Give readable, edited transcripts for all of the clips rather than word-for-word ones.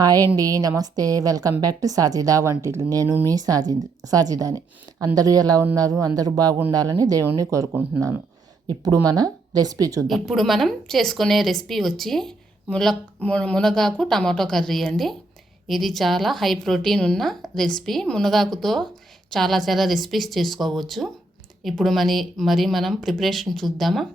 Hi అండి, నమస్తే. Welcome back to Sajida వంటిల్లు. నేను మీ సాజిదాని. అందరూ ఎలా ఉన్నారు? అందరూ బాగుండాలని దేవుణ్ణి కోరుకుంటున్నాను. ఇప్పుడు మన రెసిపీ చూద్దాం. ఇప్పుడు మనం చేసుకునే రెసిపీ వచ్చి మునగాకు టమాటో కర్రీ అండి. ఇది చాలా హై ప్రోటీన్ ఉన్న రెసిపీ. మునగాకుతో చాలా రెసిపీస్ చేసుకోవచ్చు. ఇప్పుడు మరి మనం ప్రిపరేషన్ చూద్దామా?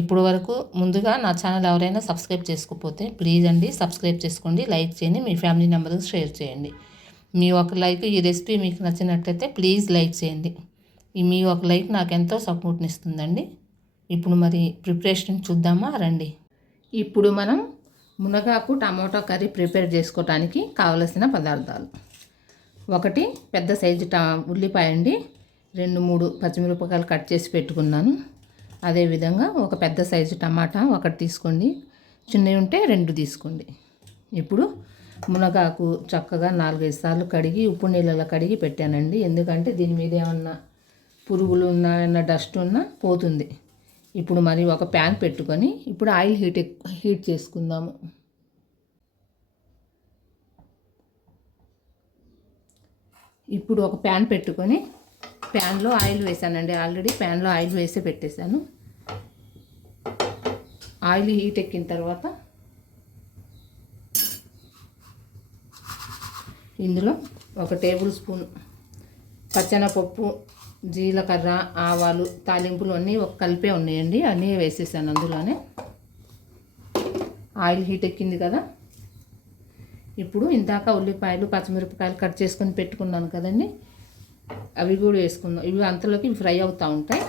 ఇప్పుడు వరకు ముందుగా నా ఛానల్ ఎవరైనా సబ్స్క్రైబ్ చేసుకోకపోతే ప్లీజ్ అండి సబ్స్క్రైబ్ చేసుకోండి, లైక్ చేయండి, మీ ఫ్యామిలీ మెంబర్స్కి షేర్ చేయండి. మీ ఒక లైక్ ఈ రెసిపీ మీకు నచ్చినట్లయితే ప్లీజ్ లైక్ చేయండి. మీ ఒక లైక్ నాకు ఎంతో సపోర్ట్ని ఇస్తుందండి. ఇప్పుడు మరి ప్రిపరేషన్ చూద్దామా రండి. ఇప్పుడు మనం మునగాకు టమాటో కర్రీ ప్రిపేర్ చేసుకోవడానికి కావలసిన పదార్థాలు: 1 పెద్ద సైజు ఉల్లిపాయ అండి, 2-3 పచ్చిమిరపకాయలు కట్ చేసి పెట్టుకున్నాను. అదేవిధంగా ఒక పెద్ద సైజు టమాటా 1 తీసుకోండి, చిన్నవి ఉంటే 2 తీసుకోండి. ఇప్పుడు మునగాకు చక్కగా 4-5 సార్లు కడిగి ఉప్పు నీళ్ళలో కడిగి పెట్టానండి. ఎందుకంటే దీని మీద ఏమన్నా పురుగులు ఉన్నా ఏమన్నా డస్ట్ ఉన్నా పోతుంది. ఇప్పుడు మరి ఒక ప్యాన్ పెట్టుకొని ఇప్పుడు ఆయిల్ హీట్ చేసుకుందాము. ఇప్పుడు ఒక ప్యాన్ పెట్టుకొని ప్యాన్లో ఆయిల్ వేసానండి. ఆల్రెడీ ప్యాన్లో ఆయిల్ వేసి పెట్టేశాను. ఆయిల్ హీట్ ఎక్కిన తర్వాత ఇందులో 1 టేబుల్ స్పూన్ పచ్చెనపప్పు, జీలకర్ర, ఆవాలు, తాలింపులు అన్నీ కలిపే ఉన్నాయండి. అన్నీ వేసేసాను అందులోనే. ఆయిల్ హీట్ ఎక్కింది కదా, ఇప్పుడు ఇందాక ఉల్లిపాయలు పచ్చిమిరపకాయలు కట్ చేసుకొని పెట్టుకున్నాను కదండి, అవి కూడా వేసుకుందాం. ఇవి అంతలోకి ఫ్రై అవుతూ ఉంటాయి.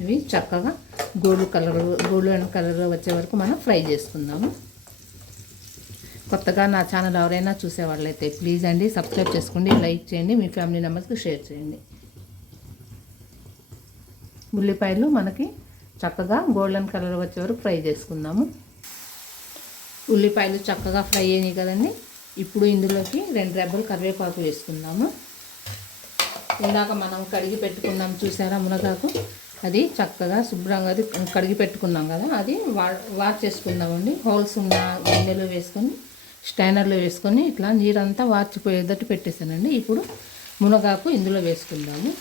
ఇవి చక్కగా గోల్డెన్ కలర్ వచ్చే వరకు మనం ఫ్రై చేసుకుందాము. కొత్తగా నా ఛానల్ ఎవరైనా చూసేవాళ్ళైతే ప్లీజ్ అండి సబ్స్క్రైబ్ చేసుకోండి, లైక్ చేయండి, మీ ఫ్యామిలీ మెంబర్స్కి షేర్ చేయండి. ఉల్లిపాయలు మనకి చక్కగా గోల్డెన్ కలర్ వచ్చే వరకు ఫ్రై చేసుకుందాము. ఉల్లిపాయలు చక్కగా ఫ్రై అయినాయి కదండి. ఇప్పుడు ఇందులోకి 2 రెబ్బలు కరివేపాకు వేసుకుందాము. ఇందాక మనం కడిగి పెట్టుకున్నాం చూసారా మునగాకు, అది చక్కగా శుభ్రంగా అది కడిగి పెట్టుకున్నాం కదా, అది వాష్ చేసుకుందామండి. హోల్స్ ఉన్న గిన్నెలో వేసుకొని స్టైనర్లో వేసుకొని ఇట్లా నీరంతా వాచిపోయేటట్టు పెట్టేసానండి. ఇప్పుడు మునగాకు ఇందులో వేసుకుందాము.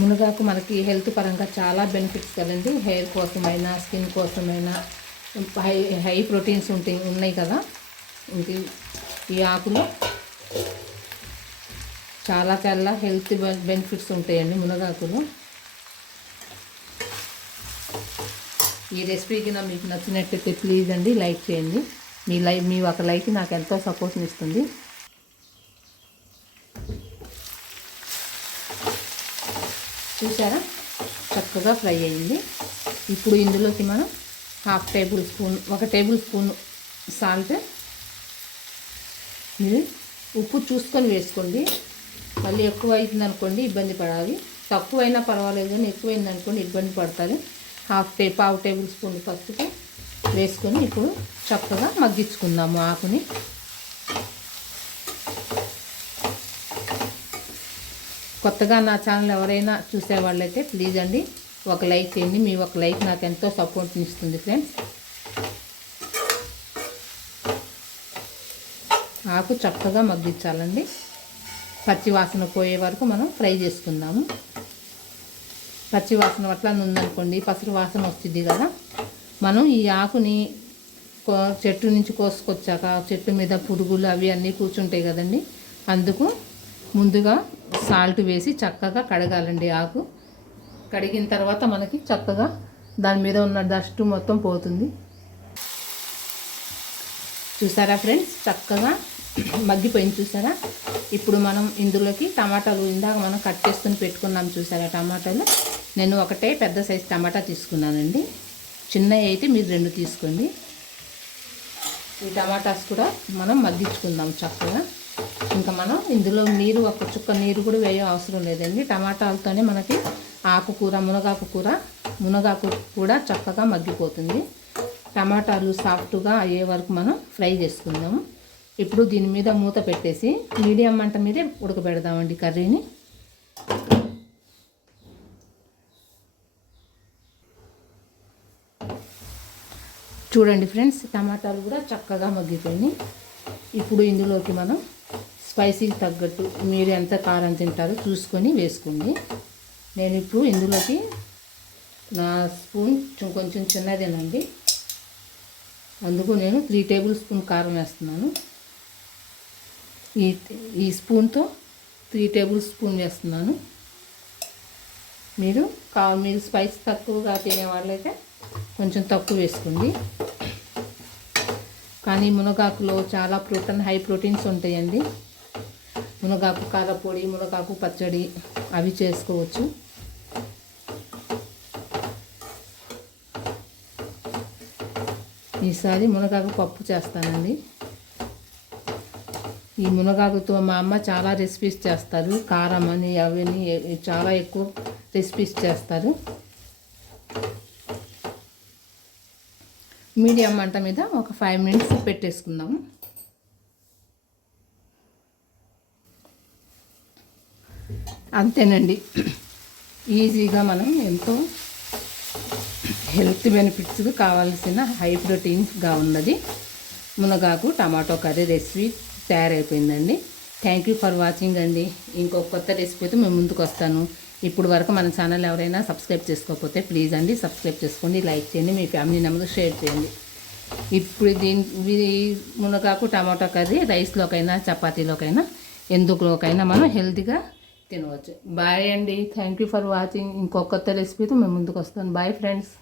మునగాకు మనకి హెల్త్ పరంగా చాలా బెనిఫిట్స్ కదండి. హెయిర్ కోసమైనా స్కిన్ కోసమైనా హై ప్రోటీన్స్ ఉన్నాయి కదా. ఈ ఆకులో చాలా హెల్త్ బెనిఫిట్స్ ఉంటాయండి మునగాకులో. ఈ రెసిపీకి మీకు నచ్చినట్టయితే ప్లీజ్ అండి లైక్ చేయండి. మీ ఒక లైక్ నాకు ఎంతో సపోర్ట్ని ఇస్తుంది. చూసారా చక్కగా ఫ్రై అయ్యింది. ఇప్పుడు ఇందులోకి మనం 1 టేబుల్ స్పూన్ సాల్ట్, మీరు ఉప్పు చూసుకొని వేసుకోండి. మళ్ళీ ఎక్కువ అవుతుంది అనుకోండి ఇబ్బంది పడాలి, తక్కువైనా పర్వాలేదు కానీ ఎక్కువైంది అనుకోండి ఇబ్బంది పడుతుంది. 1/2 టేబుల్ స్పూన్ పసుపు వేసుకొని ఇప్పుడు చక్కగా మగ్గించుకుందాము ఆకుని. కొత్తగా నా ఛానల్ ఎవరైనా చూసేవాళ్ళైతే ప్లీజ్ అండి ఒక లైక్ చేయండి. మీ ఒక లైక్ నాకు ఎంతో సపోర్ట్ని ఇస్తుంది ఫ్రెండ్స్. ఆకు చక్కగా మగ్గించాలండి. పచ్చి వాసన పోయే వరకు మనం ఫ్రై చేసుకుందాము. పచ్చి వాసన అట్లా ఉందనుకోండి పసుపు వాసన వస్తుంది కదా. మనం ఈ ఆకుని చెట్టు నుంచి కోసుకొచ్చాక చెట్టు మీద పురుగులు అవి అన్నీ కూర్చుంటాయి కదండి, అందుకు ముందుగా సాల్ట్ వేసి చక్కగా కడగాలండి. ఆకు కడిగిన తర్వాత మనకి చక్కగా దాని మీద ఉన్న డస్ట్ మొత్తం పోతుంది. చూసారా ఫ్రెండ్స్ చక్కగా మగ్గిపోయింది చూసారా. ఇప్పుడు మనం ఇందులోకి టమాటాలు ఇందాక మనం కట్ చేసుకుని పెట్టుకున్నాం చూసారా. టమాటాలు నేను 1 పెద్ద సైజు టమాటా తీసుకున్నానండి, చిన్నవి అయితే మీరు 2 తీసుకోండి. ఈ టమాటాస్ కూడా మనం మగ్గించుకుందాం చక్కగా. ఇంకా మనం ఇందులో నీరు 1 చుక్క నీరు కూడా వేయ అవసరం లేదండి. టమాటాలతోనే మనకి మునగాకు కూడా చక్కగా మగ్గిపోతుంది. టమాటాలు సాఫ్ట్గా అయ్యే వరకు మనం ఫ్రై చేసుకుందాము. ఇప్పుడు దీని మీద మూత పెట్టేసి మీడియం మంట మీదే ఉడకబెడదామండి కర్రీని. చూడండి ఫ్రెండ్స్, టమాటాలు కూడా చక్కగా మగ్గిపోయినాయి. ఇప్పుడు ఇందులోకి మనం స్పైసీకి తగ్గట్టు మీరు ఎంత కారం తింటారో చూసుకొని వేసుకోండి. నేను ఇప్పుడు ఇందులోకి నా స్పూన్ కొంచెం చిన్నదేనండి, అందుకు నేను 3 టేబుల్ స్పూన్ కారం వేస్తున్నాను. ఈ స్పూన్తో 3 టేబుల్ స్పూన్ వేస్తున్నాను. మీరు స్పైస్ తక్కువగా తినే వాళ్ళైతే కొంచెం తక్కువ వేసుకోండి. కానీ మునగాకులో చాలా హై ప్రోటీన్స్ ఉంటాయండి. మునగాకు కారపొడి, మునగాకు పచ్చడి అవి చేసుకోవచ్చు. ఈసారి మునగాకు పప్పు చేస్తానండి. ఈ మునగాకుతో మా అమ్మ చాలా రెసిపీస్ చేస్తారు, కారం అని అవన్నీ చాలా ఎక్కువ రెసిపీస్ చేస్తారు. మీడియం మంట మీద ఒక 5 మినిట్స్ పెట్టేసుకుందాము. అంతేనండి, ఈజీగా మనం ఎంతో హెల్త్ బెనిఫిట్స్ కావాల్సిన హై ప్రోటీన్స్గా ఉన్నది మునగాకు టమాటో కర్రీ రెసిపీ తయారైపోయిందండి. థ్యాంక్ యూ ఫర్ వాచింగ్ అండి. ఇంకో కొత్త రెసిపీతో మేము ముందుకు వస్తాను. ఇప్పుడు వరకు మన ఛానల్ ఎవరైనా సబ్స్క్రైబ్ చేసుకోకపోతే ప్లీజ్ అండి సబ్స్క్రైబ్ చేసుకోండి, లైక్ చేయండి, మీ ఫ్యామిలీ మెంబర్స్ షేర్ చేయండి. ఇప్పుడు మునగాకు టమాటా కర్రీ రైస్లోకైనా చపాతీలోకైనా ఎందులోకైనా మనం హెల్తీగా తినవచ్చు. బాయ్ అండి, థ్యాంక్ యూ ఫర్ వాచింగ్. ఇంకో కొత్త రెసిపీతో మేము ముందుకు వస్తాను. Bye friends.